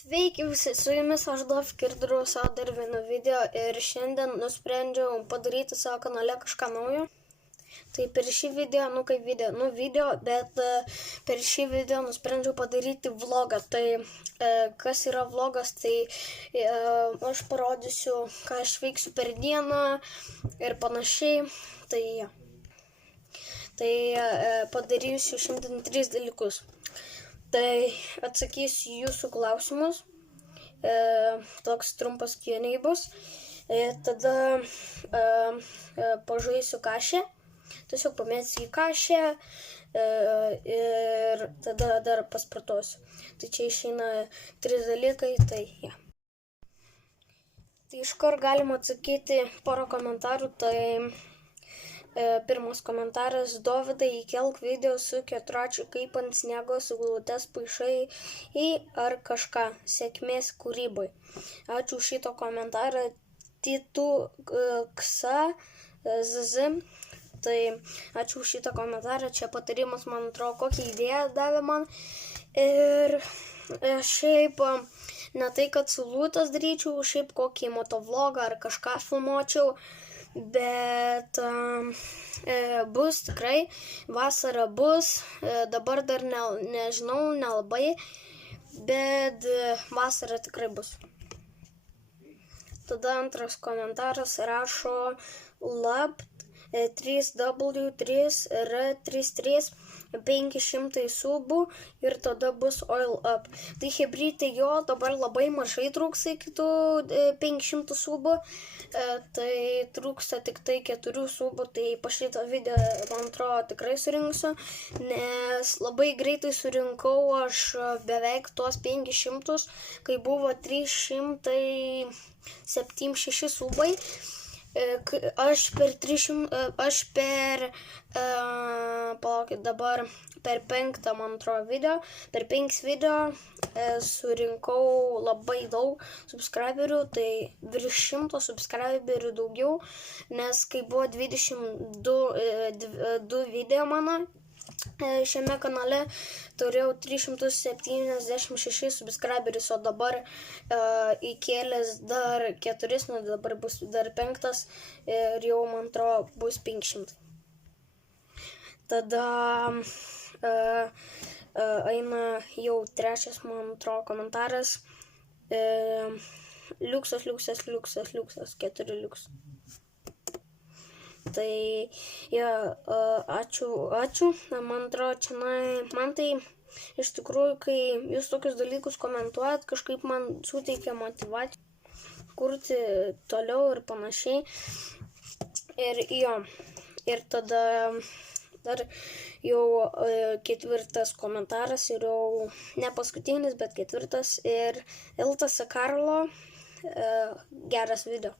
Sveiki visi, su jumis aš Dafik ir darau savo dar vieną video ir šiandien nusprendžiau padaryti savo kanale kažką naujo. Tai per šį video, bet per šį video nusprendžiau padaryti vlogą. Tai kas yra vlogas, tai aš parodysiu, ką aš veiksiu per dieną ir panašiai. Tai padarysiu šiandien 3 dalykus. Tai atsakysiu jūsų klausimus, toks trumpas Q&A bus, tada pažaisiu kašę, tiesiog pamėsiu į kašę ir tada dar pasportuosiu. Tai čia išeina 3 dalykai, tai ja. Tai iškart galima atsakyti porą komentarų, tai pirmas komentaras: Dovydai, įkelk video su keturračiu, kaip ant sniego suglutes paišai ar kažką. Sėkmės kūrybai. Ačiū šito komentarą. Titu Ksa ZZ. Tai ačiū šitą komentarą. Čia patarimas, man atrodo, kokią idėją davė man. Ir šiaip ne tai, kad sulūtas daryčiau, šiaip kokį motovlogą ar kažką filmuočiau. Bet bus tikrai, vasara bus, dabar dar nežinau, nelabai, bet vasara tikrai bus. Tada antras komentaras rašo lapt 3W3R33 500 subų ir tada bus oil up. Tai hebrytai jo, dabar labai mažai trūksta iki tų 500 subų, tai trūksta tik tai 4 subų, tai po šitą video, man atrodo, tikrai surinksiu, nes labai greitai surinkau aš beveik tuos 500, kai buvo 376 subai. Palaukit, dabar per 5, man atrodo, video, per 5 video surinkau labai daug subscriberių, tai virš 100 subscriberių daugiau, nes kai buvo 22 video mano, šiame kanale turėjau 376 subscriberius, o dabar įkėlęs dar 4, dabar bus dar 5 ir jau, man atrodo, bus 500. Tada eina jau trečias, man atrodo, komentaras. Liuksas, 4 liuks. Tai ja, ačiū, man atrodo, man tai iš tikrųjų, kai jūs tokius dalykus komentuojat, kažkaip man suteikia motyvaciją kurti toliau ir panašiai. Ir jo, ir tada dar jau 4 komentaras ir jau ne paskutinis, bet 4 ir Iltas Sakarlo, geras video.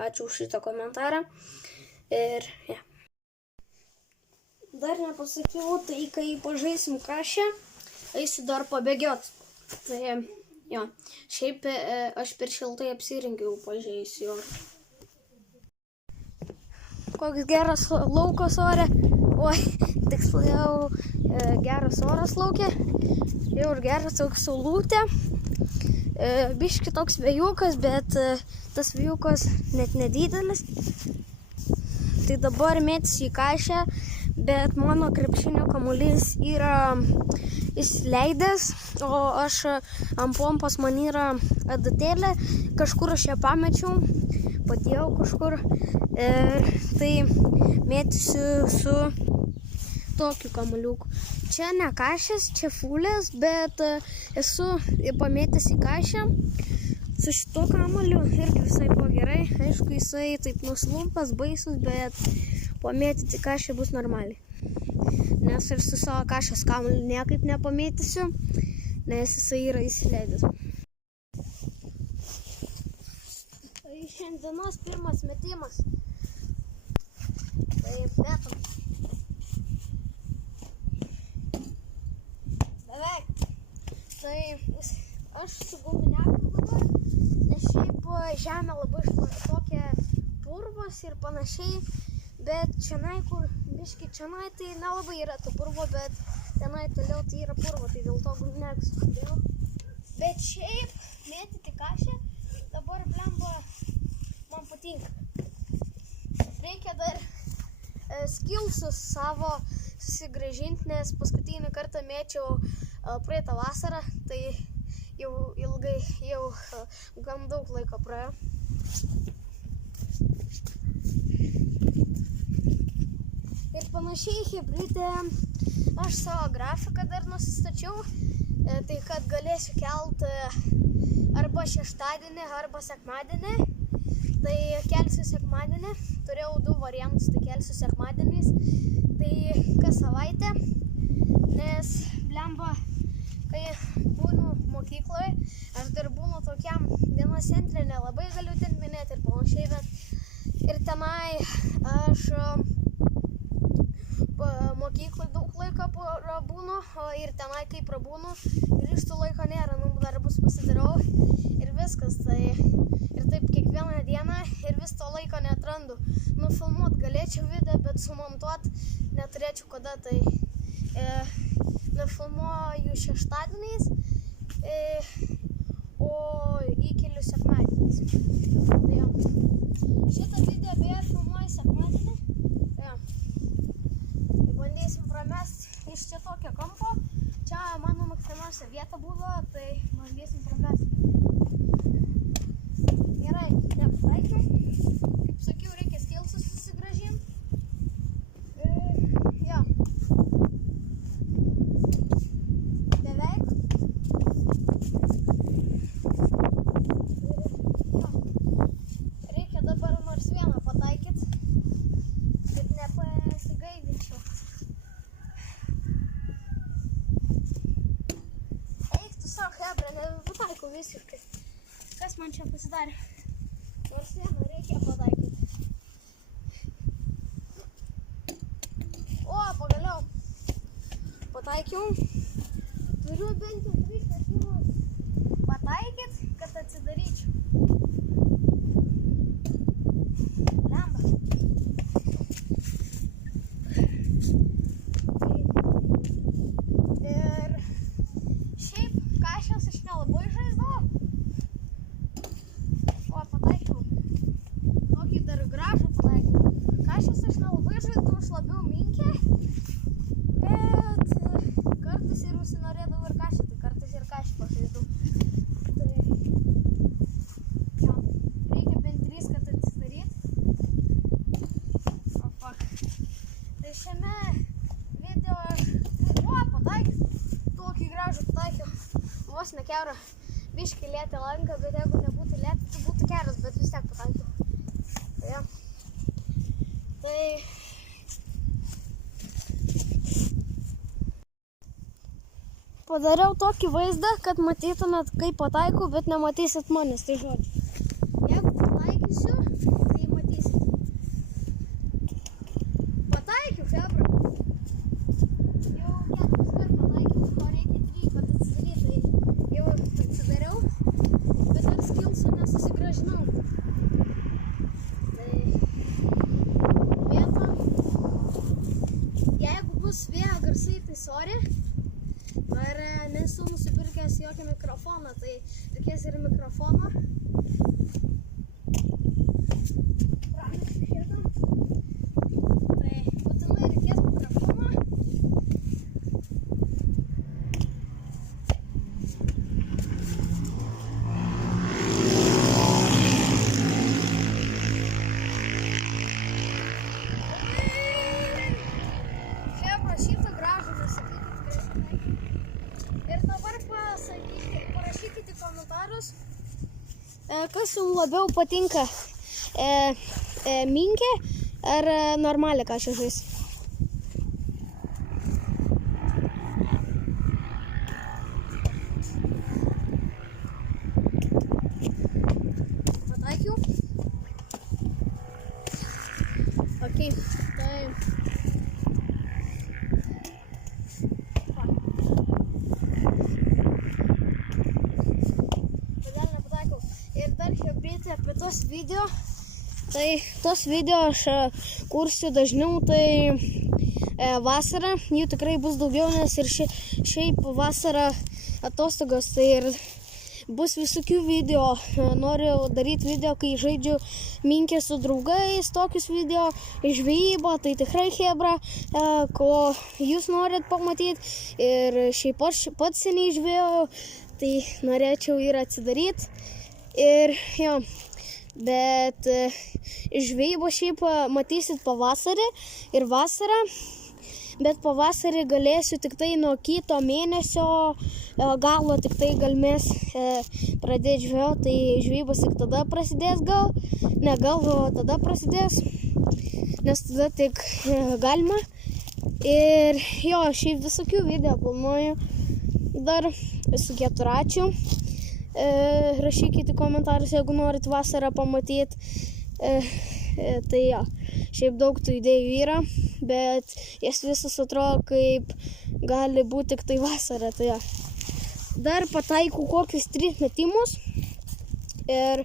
Ačiū už šitą komentarą. Ir ja. Dar nepasakiau, tai kai pažaisim kašę, eisiu dar pabėgiot. Tai jo, šiaip aš per šiltai apsirengiau, pažaisiu. Koks geras laukas ore, oi, tiksliau geras oras laukia, jau ir geras toks saulutė. Biški toks vėjukas, bet tas vėjukas net nedidelis. Tai dabar mėtysiu į kašę, bet mano krepšinio kamuolys yra įsileidęs, o aš ant pompos man yra adatėlė, kažkur aš ją pamečiau, padėjau kažkur, tai mėtysiu su tokiu kamuoliuku. Čia ne kašės, čia fulės, bet esu pamėtęs į kašę. Su šituo kamuoliu irgi visai buvo gerai, aišku, jisai taip nuslumpas, baisus, bet pamėtyti kašę bus normaliai. Nes ir su savo kašės kamuoliu niekaip nepamėtysiu, nes jisai yra įsileidęs. Tai šiandienos pirmas metimas. Tai metam. Beveik. Tai aš su guminekliu dabar, nes šiaip žemė labai tokia purvos ir panašiai, bet čianai, kur biški čianai, tai nelabai yra to purvo, bet tenai toliau tai yra purvo, tai dėl to gumineklius padėjau. Bet šiaip mėtyti kašę dabar blemba man patinka. Reikia dar skilsus savo susigrąžinti, nes paskutinį kartą mėčiau praeitą vasarą, tai jau ilgai, jau gan daug laiko praėjo. Ir panašiai hibridė aš savo grafiką dar nusistačiau, tai kad galėsiu kelt arba šeštadienį, arba sekmadienį. Tai kelsiu sekmadienį, turėjau 2 variantus, tai kelsiu sekmadieniais, tai kas savaitę, nes blemba, kai būnu mokykloje, aš dar būnu tokiam dienos centre, nelabai galiu ten minėti ir panašiai, bet ir tenai aš mokyklai daug laiko prabūnu, ir tenai kai prabūnu, ir iš tų laiko nėra, darbus pasidarau ir viskas, tai ir taip kiekvieną dieną ir vis to laiko netrandu. Nufilmuot galėčiau video, bet sumontuot neturėčiau kada, tai nufilmuoju šeštadieniais, o įkeliu sekmadieniais. Tai jo. Šitą video beje filmuoju sekmadienį. Tai jo. Bandysim pramest iš čia tokio kampo. Čia mano mėgstamiausia vieta buvo, tai bandysim pramest. Gerai, nepataikiau. Kaip sakiau, reikia skilsus susigrąžinti. Jo. Beveik. Jo. Reikia dabar nors vieną pataikyti, kad nepasigaidinčiau. Nepataikau visiškai. Kas man čia pasidarė? Nors vieną reikia pataikyti. O, pagaliau. Pataikiau. Turiu bent jau 3 metimus pataikyti, kad atsidaryčiau. Lemba. Ir šiaip kašės aš nelabai žaisdavau. O, pataikiau. Tokį dar gražų pataikiau. Kašės aš nelabai žaisdavau, aš labiau minkė. Bet kartais ir užsinorėdavau ir kašį, tai kartais ir kašį pažaisdavau. Tai jo, reikia bent 3, kad atsidaryt. O, fuck. Tai šiame video aš... O, pataikiau. Tokį gražų pataikiau. Vos ne keurą. Biškį lėtė lanką, bet jeigu nebūtų lėtė, tai būtų keras, bet vis tiek pataikiau. Tai jo. Tai... Padariau tokį vaizdą, kad matytumėt, kaip pataikau, bet nematysit manęs, tai žodžiu. Jeigu pataikysiu, tai matysit. Pataikiau, febra. Jau 4 kartų pataikiau, o reikia 3, kad atsidaryti, tai jau atsidariau, bet dar skilsų nesusigrąžinau. Tai vieta, jeigu bus vėjo garsai, tai sorry. Ir nesu nusipirkęs jokio mikrofono, tai reikės ir mikrofono. Pranešiu šitą. Tai būtinai reikės mikrofono. Šebra, šitą gražų nesakykit tikrai. Ir dabar parašykite komentarus, kas jums labiau patinka, minkė ar normalią kašę žais. Pataikiau. Ok, tai... Apie tos video, tai tos video aš kursiu dažniau, tai vasarą jų tikrai bus daugiau, nes ir šiaip vasarą atostogos, tai ir bus visokių video. Noriu daryti video, kai žaidžiu minkė su draugais, tokius video, žvejybą, tai tikrai chebra, ko jūs norit pamatyti. Ir šiaip pats seniai žvėjau, tai norėčiau ir atsidaryti. Ir jo. Bet žvejybą šiaip matysit pavasarį ir vasarą, bet pavasarį galėsiu tik tai nuo kito mėnesio galo, tik tai galės pradėti žvejoti, tai žvejybos tik tada prasidės gal, ne gal, o tada prasidės, nes tada tik galima. Ir jo, šiaip visokių video planuoju dar su keturračiu. Rašykite komentarus, jeigu norit vasarą pamatyti. Tai jo, šiaip daug tų idėjų yra, bet jas visas atrodo kaip gali būti tik tai vasarą. Tai jo. Dar pataikau kokius 3 metimus ir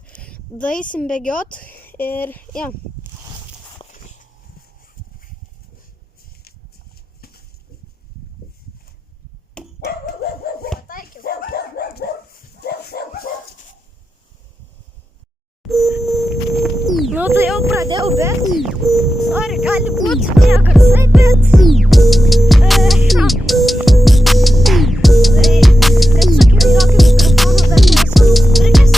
daisim bėgiot ir jo. Nu, tai jau pradėjau, bet sorry, gali būti tie garsai, bet tai, kaip sakiau, jokio mikrofono dar nesu nusipirkęs.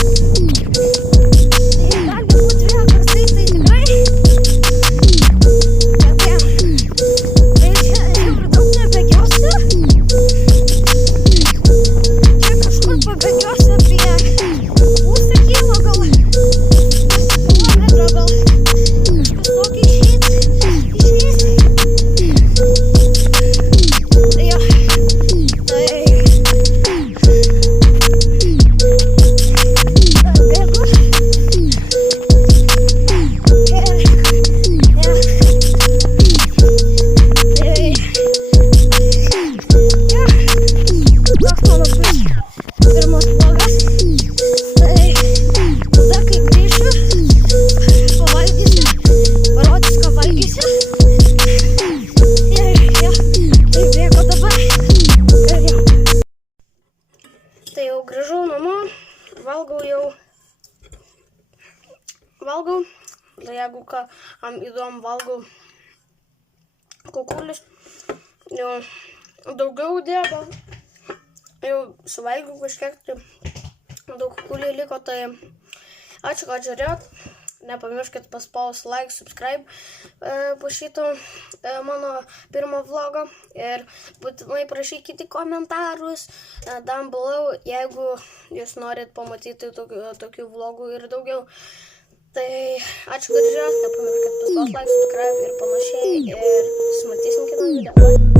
Tai gali būti tie garsai, tai tikrai. Tai čia jau daug nebėgiosiu. Čia kažkur pabėgiosiu apie pusę kilo gal. Tai jau grįžau namo, valgau, tai jeigu kam įdomu, valgau kukulius, jau daugiau dėgo, jau suvalgiau kažkiek, tai daug kukulių liko, tai ačiū, kad žiūrėjot. Nepamirškit paspausti like, subscribe po šito mano pirmo vlogo ir būtinai prašykite komentarus down below, jeigu jūs norit pamatyti tokių vlogų ir daugiau. Tai ačiū, kad žiūrėjot, nepamirškit paspausti like, subscribe ir panašiai ir susimatysim kitą video.